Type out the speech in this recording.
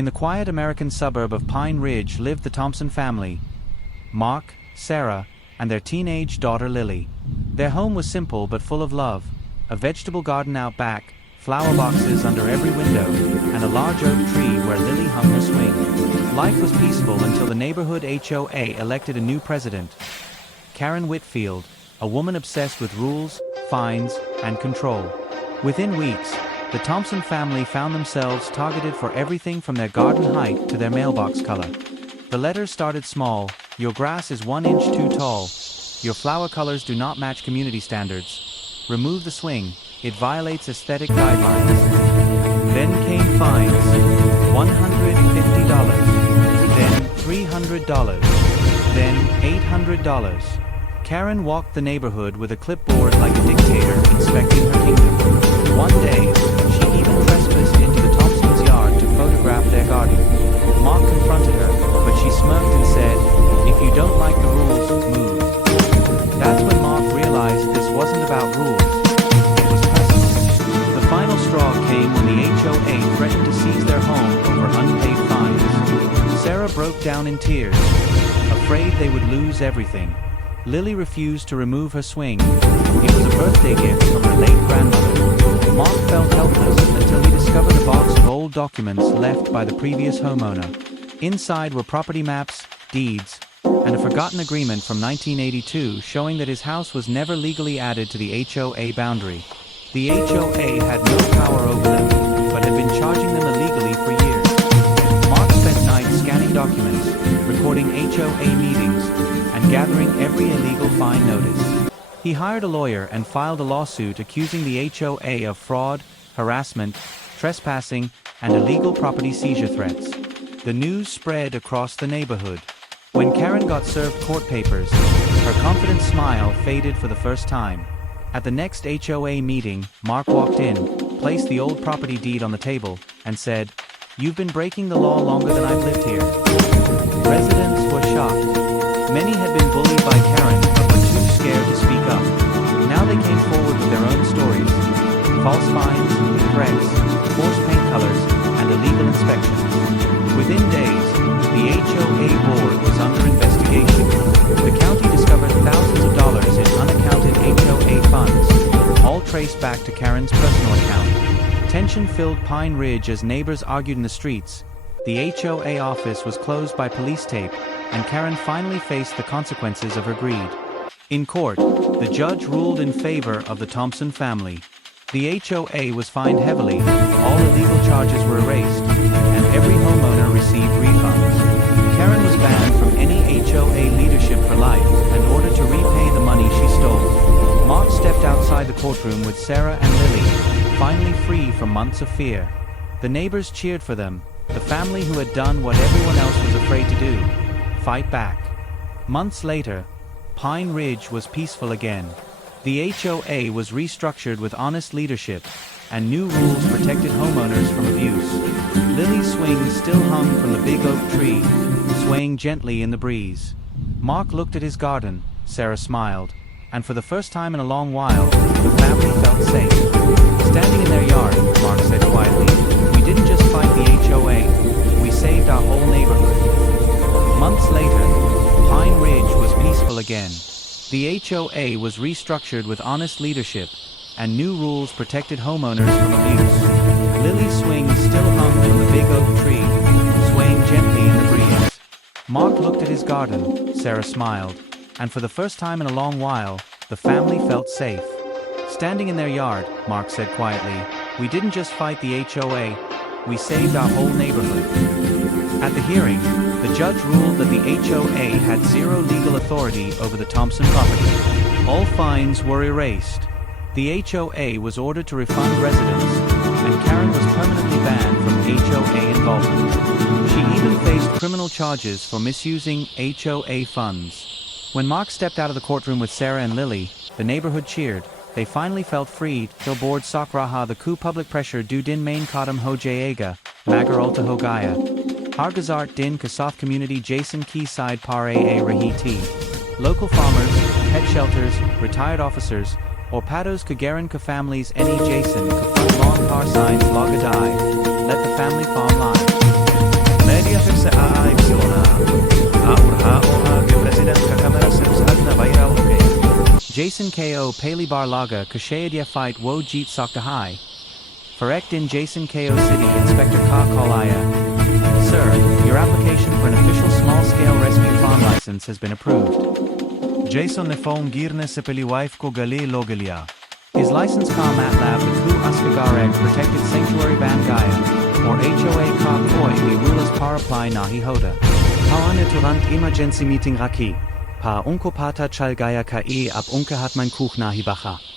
In the quiet American suburb of Pine Ridge lived the Thompson family: Mark, Sarah, and their teenage daughter Lily. Their home was simple but full of love: a vegetable garden out back, flower boxes under every window, and a large oak tree where Lily hung her swing. Life was peaceful until the neighborhood HOA elected a new president, Karen Whitfield, a woman obsessed with rules, fines, and control. Within weeks, the Thompson family found themselves targeted for everything from their garden height to their mailbox color. The letters started small: "Your grass is 1 inch too tall," "Your flower colors do not match community standards," "Remove the swing, it violates aesthetic guidelines." Then came fines: $150, then $300, then $800. Karen walked the neighborhood with a clipboard like a dictator inspecting her kingdom. One day, she even trespassed into the Thompsons' yard to photograph their garden. Mark confronted her, but she smirked and said, "If you don't like the rules, move." That's when Mark realized this wasn't about rules, it was personal. The final straw came when the HOA threatened to seize their home over unpaid fines. Sarah broke down in tears, afraid they would lose everything. Lily refused to remove her swing. It was a birthday gift from her late grandmother. Mark felt helpless until he discovered a box of old documents left by the previous homeowner. Inside were property maps, deeds, and a forgotten agreement from 1982 showing that his house was never legally added to the HOA boundary. The HOA had no power over them, but had been charging them illegally for years. Mark spent nights scanning documents, recording HOA meetings, and gathering every illegal fine notice. He hired a lawyer and filed a lawsuit accusing the HOA of fraud, harassment, trespassing, and illegal property seizure threats. The news spread across the neighborhood. When Karen got served court papers, her confident smile faded for the first time. At the next HOA meeting, Mark walked in, placed the old property deed on the table, and said, "You've been breaking the law longer than I've lived here." Residents were shocked. Many had been bullied by Karen but were too scared to speak up. Now they came forward with their own stories: false fines, threats, forced paint colors, and illegal inspections. Within days, the HOA board was under investigation. The county discovered thousands of dollars in unaccounted HOA funds, all traced back to Karen's personal account. Tension filled Pine Ridge as neighbors argued in the streets. The HOA office was closed by police tape, and Karen finally faced the consequences of her greed. In court, the judge ruled in favor of the Thompson family. The HOA was fined heavily, all illegal charges were erased, and every homeowner received refunds. Karen was banned from any HOA leadership for life and ordered to repay the money she stole. Mark stepped outside the courtroom with Sarah and Lily, finally free from months of fear. The neighbors cheered for them, the family who had done what everyone else was afraid to do: fight back. Months later, Pine Ridge was peaceful again. The HOA was restructured with honest leadership, and new rules protected homeowners from abuse. Lily's swing still hung from the big oak tree, swaying gently in the breeze. Mark looked at his garden, Sarah smiled, and for the first time in a long while, the family felt safe. Standing in their yard, Mark said quietly, "We didn't just fight the HOA, we saved our whole neighborhood." Months later, Pine Ridge was peaceful again. The HOA was restructured with honest leadership, and new rules protected homeowners from abuse. Lily's swing still hung from the big oak tree, swaying gently in the breeze. Mark looked at his garden, Sarah smiled, and for the first time in a long while, the family felt safe. Standing in their yard, Mark said quietly, "We didn't just fight the HOA, we saved our whole neighborhood." At the hearing, the judge ruled that the HOA had zero legal authority over the Thompson property. All fines were erased. The HOA was ordered to refund residents, and Karen was permanently banned from HOA involvement. She even faced criminal charges for misusing HOA funds. When Mark stepped out of the courtroom with Sarah and Lily, the neighborhood cheered. They finally felt freed. Till board Sakraha the coup public pressure du din main kadam ho jaega, magar ulta ho gaya. Hargazart din Kasath community Jason Key side par a rahiti. Local farmers, pet shelters, retired officers, or pados kagaran ka families any Jason ka front lawn par signs logadai. Let the family farm live. Jason Ko Paley Bar Laga Kashayadia Fight Wo Jeet Soktahai. Farekt in Jason Ko City Inspector Ka Kolaya. Sir, your application for an official small-scale rescue farm license has been approved. Jason Nefon Girne Sepeli Wife Ko Gali Logalia. His license Ka Matlab the Ku Askagareg Protected Sanctuary Bangaya, or HOA Ka Koi we Rulas Parapply Nahi Hoda. Paane Turant Emergency Meeting Raki. Pa unko pata chalgaya ka ab unke hat mein Kuch nahi bacha.